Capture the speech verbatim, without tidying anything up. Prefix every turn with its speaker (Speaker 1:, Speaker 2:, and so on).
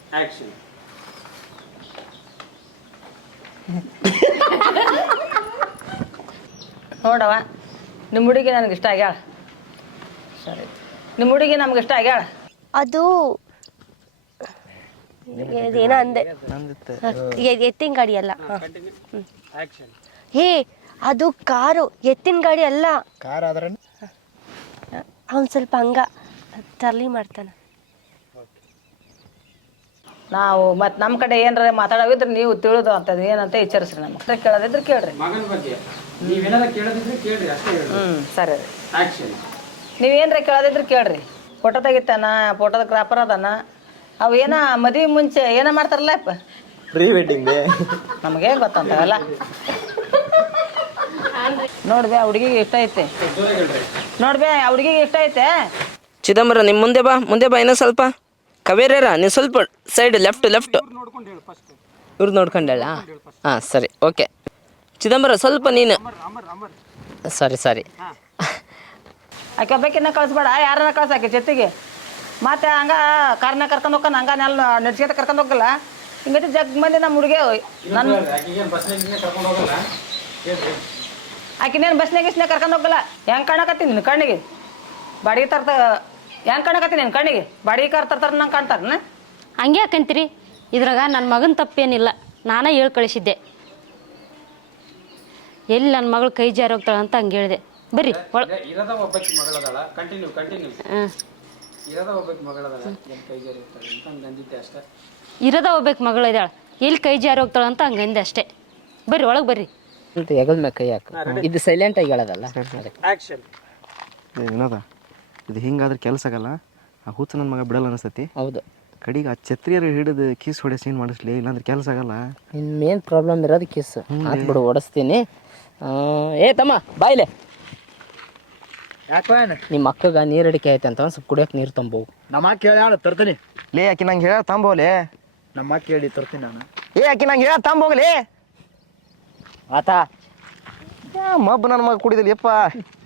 Speaker 1: Action.
Speaker 2: ನೋಡವ ನಿಮ್ಮ ಹುಡುಗಿ ನನಗೆ ಇಷ್ಟ ಆಗ್ಯಾಳ. ಸರಿ, ನಿಮ್ಮ ಹುಡುಗಿ ನಮ್ಗೆ ಇಷ್ಟ ಆಗ್ಯಾಳ.
Speaker 3: ಅದು ಏನೋ ಅಂದೆ, ಎತ್ತಿನ ಗಾಡಿ ಅಲ್ಲ. ಹೇ ಅದು ಕಾರು, ಎತ್ತಿನ ಗಾಡಿ ಅಲ್ಲ.
Speaker 4: ಕಾರ್ ಆದ್ರೆ
Speaker 3: ಅವನು ಸ್ವಲ್ಪ ಹಂಗ ತರ್ಲಿ ಮಾಡ್ತಾನೆ.
Speaker 2: ನಾವು ಮತ್ತು ನಮ್ಮ ಕಡೆ ಏನಾರ ಮಾತಾಡೋವಿದ್ರೆ ನೀವು ತಿಳಿದು ಅಂತದ್ದು ಏನಂತ ವಿಚಾರಿಸ್ರಿ. ನಮ್ಮ ಹತ್ರ ಕೇಳೋದಿದ್ರೆ ಕೇಳ್ರಿ.
Speaker 1: ಮಗನ ಬಗ್ಗೆ ನೀವೇನಾರ ಕೇಳೋದಿದ್ರೆ ಕೇಳ್ರಿ, ಅಷ್ಟೇ ಹೇಳಿ.
Speaker 2: ಹ್ಞೂ ಸರಿ ರೀ.
Speaker 1: ಆಕ್ಷನ್.
Speaker 2: ನೀವೇನಾರ ಕೇಳೋದಿದ್ರೆ ಕೇಳ್ರಿ. ಫೋಟೋ ತೆಗಿತಾನ, ಫೋಟೋದ ಕ್ರಾಪರ್ ಅದಾನ. ಅವು ಏನ ಮದುವೆ ಮುಂಚೆ ಏನೋ ಮಾಡ್ತಾರಲ್ಲ ಅಪ್ಪ,
Speaker 4: ಪ್ರೀ ವೆಡ್ಡಿಂಗ್.
Speaker 2: ನಮಗೆ ಗೊತ್ತಂತವಲ್ಲ. ನೋಡ್ಬೇ ಆ ಹುಡುಗಿಗೆ ಇಷ್ಟ ಐತೆ. ನೋಡ್ಬೇ ಆ ಹುಡುಗಿಗೆ ಇಷ್ಟ ಐತೆ.
Speaker 5: ಚಿದಂಬರ ನಿಮ್ಮ ಮುಂದೆ ಬಾ, ಮುಂದೆ ಬಾ ಇನ್ನೂ ಸ್ವಲ್ಪ. ಕವೇರ್ಯಾರ ನೀವು ಸ್ವಲ್ಪ ಸೈಡ್ ಲೆಫ್ಟ್ ಲೆಫ್ಟ್ ಇವ್ರು ನೋಡ್ಕೊಂಡು ಹೇಳ. ಹಾಂ ಸರಿ ಓಕೆ. ಚಿದಂಬರ ಸ್ವಲ್ಪ ನೀನು ಸರಿ ಸರಿ.
Speaker 2: ಆಕೆ ಒಬ್ಬಾಕಿನ್ನ ಕಳಿಸ್ಬೇಡ, ಯಾರನ್ನ ಕಳ್ಸಾಕೆ ಜೊತೆಗೆ. ಮತ್ತೆ ಹಂಗ ಕಾರ್ನ ಕರ್ಕೊಂಡು ಹೋಗ್ತಾನ, ಹಂಗ ನೆಲ್ಲ ನಡ್ಸ್ಕೊತ ಕರ್ಕೊಂಡು ಹೋಗಲ್ಲ. ಹಿಂಗೈತಿ ಜಗ್ ಮಂದಿ ನಮ್ಮ ಹುಡುಗಿ ನನ್ನ ಆಕಿನೇನು ಬಸ್ನಾಗ ಗಿಸ್ನಾಗ ಕರ್ಕೊಂಡು ಹೋಗಲ್ಲ. ಹೆಂಗೆ ಕಾಣಕತ್ತೀನಿ ನಿನ್ನ ಕಣ್ಣಿಗೆ? ಬಾಡಿಗೆ ತರ್ತ ಹೆಂಗೆ ಕಾಣಕತ್ತೀನಿ ನಿನ್ನ ಕಣ್ಣಿಗೆ? ಬಾಡಿಗೆ ಕಾರ್ ತರ್ತಾರ ನಂಗೆ ಕಾಣ್ತಾರನ?
Speaker 6: ಹಂಗೆ ಯಾಕಂತೀರಿ? ಇದ್ರಾಗ ನನ್ನ ಮಗನ ತಪ್ಪೇನಿಲ್ಲ, ನಾನೇ ಹೇಳಿ ಕಳಿಸಿದ್ದೆ. ಎಲ್ಲಿ ನನ್ನ ಮಗಳು ಕೈ ಜಾರಿ ಹೋಗ್ತಾಳೆ ಅಂತ ಹಂಗೆ ಹೇಳಿದೆ. ಬರ್ರಿ ಒಳಗೆ.
Speaker 1: ಇರದ ಒಬ್ಬಕ್ಕೆ ಮಗಳದಾಳ. Continue continue.
Speaker 6: ಹಾಂ,
Speaker 1: ಇರದ ಒಬ್ಬಕ್ಕೆ ಮಗಳದಾಳ, ಏನು ಕೈ ಜಾರಿ ಹೋಗ್ತಾಳೆ ಅಂತ ಹಂಗೆ ಅಂದಿದ್ದೆ ಅಷ್ಟೇ.
Speaker 6: ಇರದ ಹೋಗ್ಬೇಕು ಮಗಳು ಇದ್ದಾಳೆ, ಎಲ್ಲಿ ಕೈ ಜಾರಿ ಹೋಗ್ತಾಳೆ ಅಂತ ಹಂಗೆ ಅಂದೆ ಅಷ್ಟೇ. ಬರ್ರಿ ಒಳಗೆ ಬರ್ರಿ.
Speaker 5: ಹೆಗಲ್ ಮ್ಯಾಗ ಕೈ ಹಾಕು. ಇದು ಸೈಲೆಂಟ್ ಆಗಿ ಹೇಳೋದಲ್ಲ.
Speaker 1: ಆಕ್ಷನ್.
Speaker 4: ಏನದ ಇದು ಹಿಂಗಾದ್ರೆ ಕೆಲಸ ಆಗಲ್ಲ. ಆ ಹುಚ್ಚ ನನ್ನ ಮಗ ಬಿಡಲ್ಲ ಅನಿಸ್ತೈತಿ.
Speaker 5: ಹೌದು,
Speaker 4: ಕಡೆಗೆ ಆ ಛತ್ರಿಯರು ಹಿಡಿದು ಕೀಸ್ ಹೊಡೆ ಸೀನ್ ಮಾಡಿಸ್ಲಿ, ಇಲ್ಲಾಂದ್ರೆ ಕೆಲಸ ಆಗಲ್ಲ.
Speaker 5: ನಿನ್ನ ಮೇನ್ ಪ್ರಾಬ್ಲಮ್ ಇರೋದು ಕಿಸ್. ಆತ್ ಬಿಡು, ಓಡಿಸ್ತೀನಿ. ಏ ತಮ್ಮ ಬಾಯ್ಲೆ,
Speaker 4: ಯಾಕೆ
Speaker 5: ನಿಮ್ಮ ಅಕ್ಕಗ ನೀರು ಅಡಿಕೆ ಐತೆ ಅಂತ ಸ್ವಲ್ಪ ಕುಡಿಯೋಕೆ ನೀರು ತಂಬವು.
Speaker 4: ನಮ್ಮ ಕೇಳಿ ಹೇಳ ತರ್ತೀನಿ. ಲೇ ಆಕಿ ನಂಗೆ ಹೇಳ ತಂಬೋಲೆ. ನಮ್ಮ ಕೇಳಿ ತರ್ತೀನಿ ನಾನು. ಏ ಆಕಿ ನಂಗೆ ಹೇಳ ತಂಬೋಗ್ಲಿ.
Speaker 5: ಆತಾ
Speaker 4: ಮಬ್ಬ ನನ್ನ ಮಗ ಕುಡಿದಿಲ್ಲ ಯಪ್ಪ.